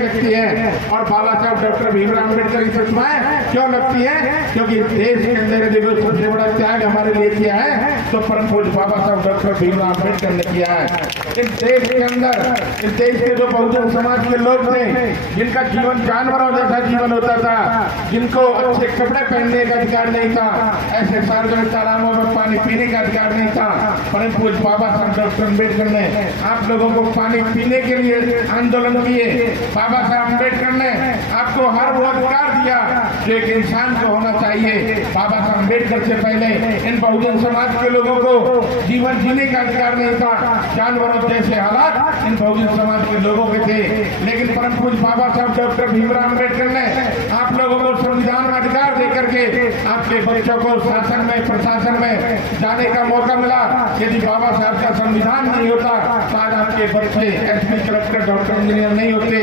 लगती है और बाबा साहब डॉक्टर भीमराव अम्बेडकर की प्रतिमाएं क्यों लगती है? क्योंकि देश के अंदर जो सबसे बड़ा त्याग हमारे लिए किया है तो परम पूज्य बाबा साहब डॉक्टर भीमराव अम्बेडकर ने किया है। इस देश के अंदर, इस देश के जो बहुजन समाज के लोग थे, जिनका जीवन जानवरों जैसा जीवन होता था, जिनको अच्छे कपड़े पहनने का अधिकार नहीं था, ऐसे सार्वजनिक तालाबों में पानी पीने का अधिकार नहीं था, परम पूज्य बाबा साहब डॉक्टर अम्बेडकर ने आप लोगों को पानी पीने के लिए आंदोलन किए। बाबा साहब अम्बेडकर ने आपको हर वो अधिकार दिया जो एक इंसान को होना चाहिए। बाबा साहब अम्बेडकर से पहले इन बहुजन समाज के लोगों को जीवन जीने का अधिकार नहीं था, जानवरों जैसे हालात इन बहुजन समाज के लोगों के थे। लेकिन परम पूज्य बाबा साहब डॉक्टर भीमराव अम्बेडकर ने आप लोगों को संविधान में अधिकार देकर के आपके बच्चों को शासन में, प्रशासन में जाने का मौका मिला। यदि बाबा साहब का संविधान नहीं होता तो आज आपके बच्चे एसपी, कलेक्टर, डॉक्टर, इंजीनियर नहीं होते।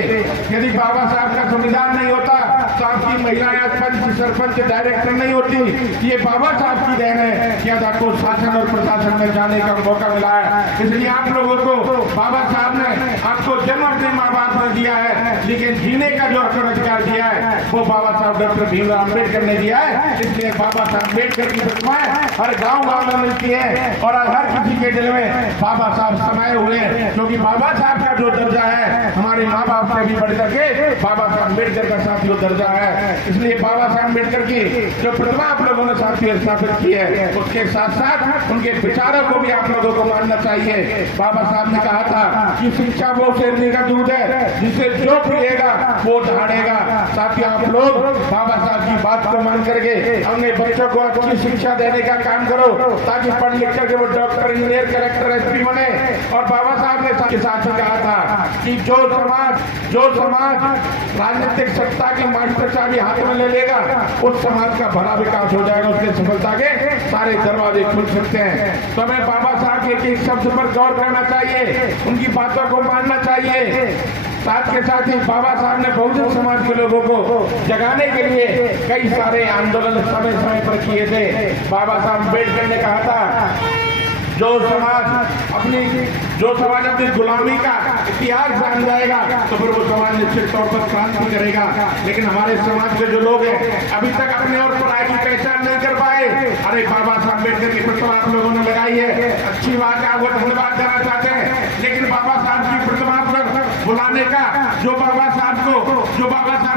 यदि बाबा साहब का संविधान नहीं होता तो आपकी महिलाएं आज पंच, सरपंच, डायरेक्टर नहीं होती। ये बाबा साहब की देन है कि आज आपको शासन और प्रशासन में जाने का मौका मिला है। इसलिए आप लोगों को बाबा साहब ने आपको जन्म अपने माँ बाप ने दिया है, लेकिन जीने का जो अक्सर अधिकार दिया है वो बाबा साहब डॉक्टर भीमराव अम्बेडकर ने दिया है। इसलिए बाबा साहब अम्बेडकर की प्रतिमाएं हर गाँव में मिलती है और हर किसी के दिल में बाबा साहब समाये हुए हैं, क्योंकि बाबा साहब का जो दर्जा है हमारे माँ बाप से भी बढ़ करके बाबा साहब अम्बेडकर का साथियों दर्जा है। इसलिए बाबा साहब अम्बेडकर की जो प्रतिमा आप लोगों ने साथियों स्थापित की है, उसके साथ साथ उनके विचारों को भी आप लोगों को मानना चाहिए। बाबा साहब ने कहा था कि शिक्षा वो शेरनी का दूध है, जिसे जो पिएगा वो दहाड़ेगा। साथियों, आप लोग बाबा साहब की बात को मान करके अपने बच्चों को अच्छी शिक्षा देने का काम करो, ताकि पढ़ लिख करके वो डॉक्टर, इंजीनियर, कलेक्टर, एसपी बने। और बाबा साहब ने साथ ही कहा था कि जो समाज राजनीतिक सत्ता की मास्टर चाबी हाथ में ले लेगा, उस समाज का बड़ा विकास हो जाएगा, उसके सफलता के सारे दरवाजे खुल सकते हैं। तो हमें बाबा साहब के एक शब्द पर गौर करना चाहिए, उनकी बातों को मानना चाहिए। साथ के साथ ही बाबा साहब ने बहुजन समाज के लोगों को जगाने के लिए कई सारे आंदोलन समय समय पर किए थे। बाबा साहब अम्बेडकर ने कहा था जो समाज अपनी गुलामी का इतिहास जान जाएगा तो फिर वो समाज निश्चित तौर पर क्रांति करेगा। लेकिन हमारे समाज के जो लोग हैं अभी तक अपने और पराई की पहचान नहीं कर पाए। अरे बाबा साहब अम्बेडकर की प्रतिमा आप लोगों ने लगाई है, अच्छी बात है, वो धन्यवाद देना चाहते हैं। लेकिन बाबा साहब की प्रतिमा पर बुलाने का जो बाबा साहब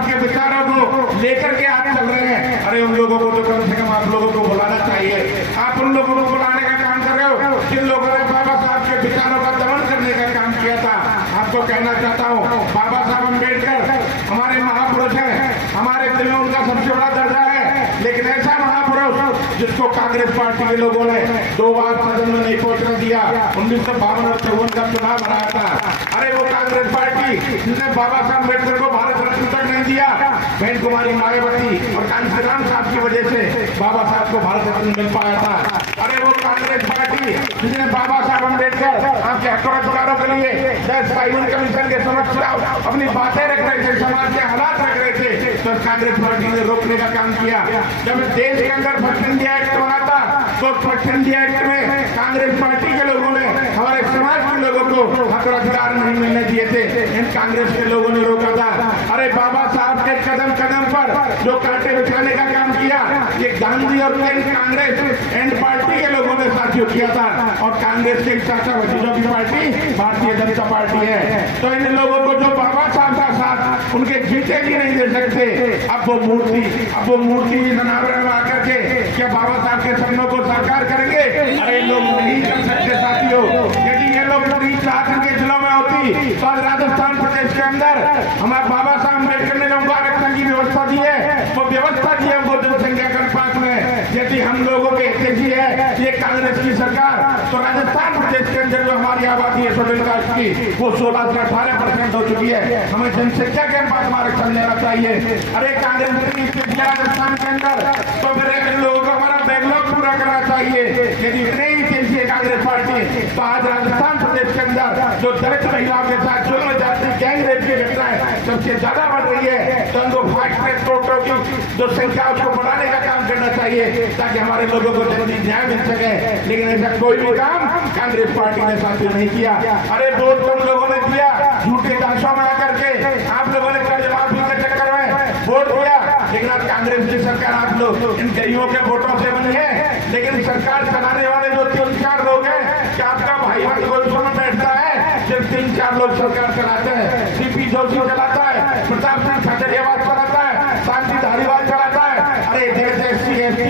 के विचारों को लेकर के आप चल रहे हैं, अरे उन लोगों को तो कम से कम आप लोगों को बुलाना चाहिए। आप उन लोगों को बुलाने का काम कर रहे हो जिन लोगों ने बाबा साहब के विचारों का दमन करने का काम किया था। आपको कहना चाहता हूँ, बाबा साहब अम्बेडकर हमारे महापुरुष हैं, हमारे दिल में उनका सबसे बड़ा दर्जा है। लेकिन ऐसा महापुरुष जिसको कांग्रेस पार्टी के लोगों ने 2 बार सदन में नहीं पहुंचने दिया, 1952 और 54 का चुनाव हराया था। अरे वो कांग्रेस पार्टी जिसने बाबा साहब अम्बेडकर को भारत रत्न तक नहीं दिया, बहन कुमारी मायावती और कांशीराम साहब की वजह से बाबा साहब को भारत रत्न मिल पाया था। अरे वो कांग्रेस पार्टी जिसने बाबा साहब अम्बेडकर आपके हक और अधिकारों के लिए 10 कमीशन के समक्ष अपनी बातें रख रहे थे, समाज के हालात रख रहे थे, तो कांग्रेस पार्टी ने रोकने का काम किया। जब देश के अंदर फर्स्ट इंडिया एक्ट बना था तो फर्स्ट इंडिया एक्ट में कांग्रेस पार्टी के लोगों ने हमारे समाज के लोगों को हक और अधिकार नहीं मिलने दिए थे, इन कांग्रेस के लोगों ने रोका था। अरे बाबा साहब के कदम कदम पर जो कांटे बिछाने का काम किया, ये गांधी और कांग्रेस एंड पार्टी के लोगों ने साथियों किया था। और कांग्रेस के चाचा भतीजों की पार्टी भारतीय जनता पार्टी है। तो इन लोगों को जो बाबा साहब का साथ उनके जीते भी नहीं दे सकते, अब वो मूर्ति अनावरण में आकर के क्या बाबा साहब के सपनों को साकार करेंगे? अरे लोग नहीं कर सकते साथियों। यदि ये लोग नहीं चाहते के जिलों में होती तो आज राजस्थान प्रदेश के अंदर हमारे बाबा साहब अम्बेडकर ने जो आरक्षण की व्यवस्था दी है, वो व्यवस्था दी है वो जनसंख्या के अनुपात में। यदि हम लोगों के हितैषी है ये कांग्रेस की सरकार, तो राजस्थान प्रदेश के अंदर जो हमारी आबादी है शेड्यूल कास्ट की, वो 16 से 18% हो चुकी है। हमें जनसंख्या के अनुपात में आरक्षण देना चाहिए। अरे कांग्रेस ने राजस्थान के अंदर, तो फिर इन लोगों को हमारा बैकलॉग पूरा करना चाहिए। यदि इतने ही कांग्रेस पार्टी। तो आज राजस्थान प्रदेश के अंदर जो दलित महिलाओं के साथ जुल्म जाति गैंग रेप की घटनाएं सबसे ज्यादा बढ़ रही है, तो उनको फास्ट ट्रैक कोर्टों की जो संख्या उसको बढ़ाने का काम करना चाहिए ताकि हमारे लोगों को जल्दी न्याय मिल सके। लेकिन ऐसा कोई भी काम कांग्रेस पार्टी ने साथी नहीं किया। अरे वोट तुम लोगों ने दिया झूठे दाशों में आकर के, आप लोगों ने कर्ज माफी के चक्कर में वोट दिया, लेकिन आज कांग्रेस की सरकार आप लोग इन गरीबों के वोटों से बनी है। लेकिन सरकार चलाने वाले जो 3-4 लोग हैं, क्या आपका भाई भाई गोलसों में बैठता है? सिर्फ 3-4 लोग सरकार चलाते हैं। सीपी जोशी चलाता है, प्रताप सिंह खाचरियावास चलाता है, शांति धारीवाल चलाता है। अरे देश SC ST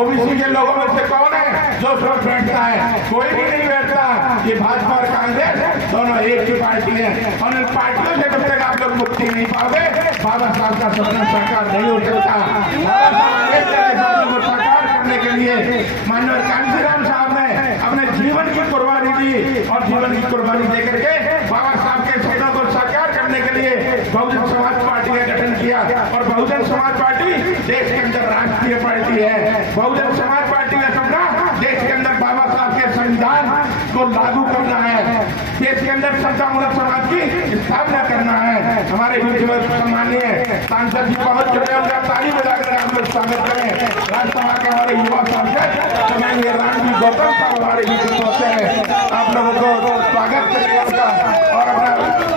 OBC के लोगों में से कौन है जो उसमें बैठता है? कोई भी नहीं बैठता। ये भाजपा और कांग्रेस दोनों एक ही पार्टी है और इन पार्टियों से जब तक आप लोग मुक्ति नहीं पाओगे, बाबा साहब का सपना साकार नहीं हो सकता। बाबा साहब को साकार करने के लिए माननीय कांशीराम साहब ने अपने जीवन की कुर्बानी दी और जीवन की कुर्बानी देकर के बाबा साहब के सपनों को साकार करने के लिए बहुजन समाज पार्टी का गठन किया। और बहुजन समाज पार्टी देश के अंदर राष्ट्रीय पार्टी है। बहुजन समाज पार्टी का सपना देश के अंदर बाबा साहब के संविधान को लागू करना है, देश के अंदर संतामूलक समाज की स्थापना करना है। हमारे बीच में सम्मानीय सांसद जी पहुंच चुके हैं, उनका ताली बजाकर हम लोग स्वागत करें। राज्यसभा के हमारे युवा सांसद सम्मानीय रामजी गौतम साहब हमारे बीच में पहुंचे हैं। आप लोगों को स्वागत करेंगे उनका। और अपना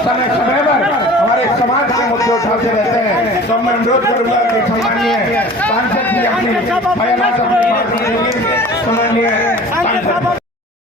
समय समय पर हमारे समाज के मुद्दे उठाते रहते हैं, तो मैं अनुरोध करूंगा कि सम्मानीय सांसद जी अपनी बयान सम्मानीय सांसद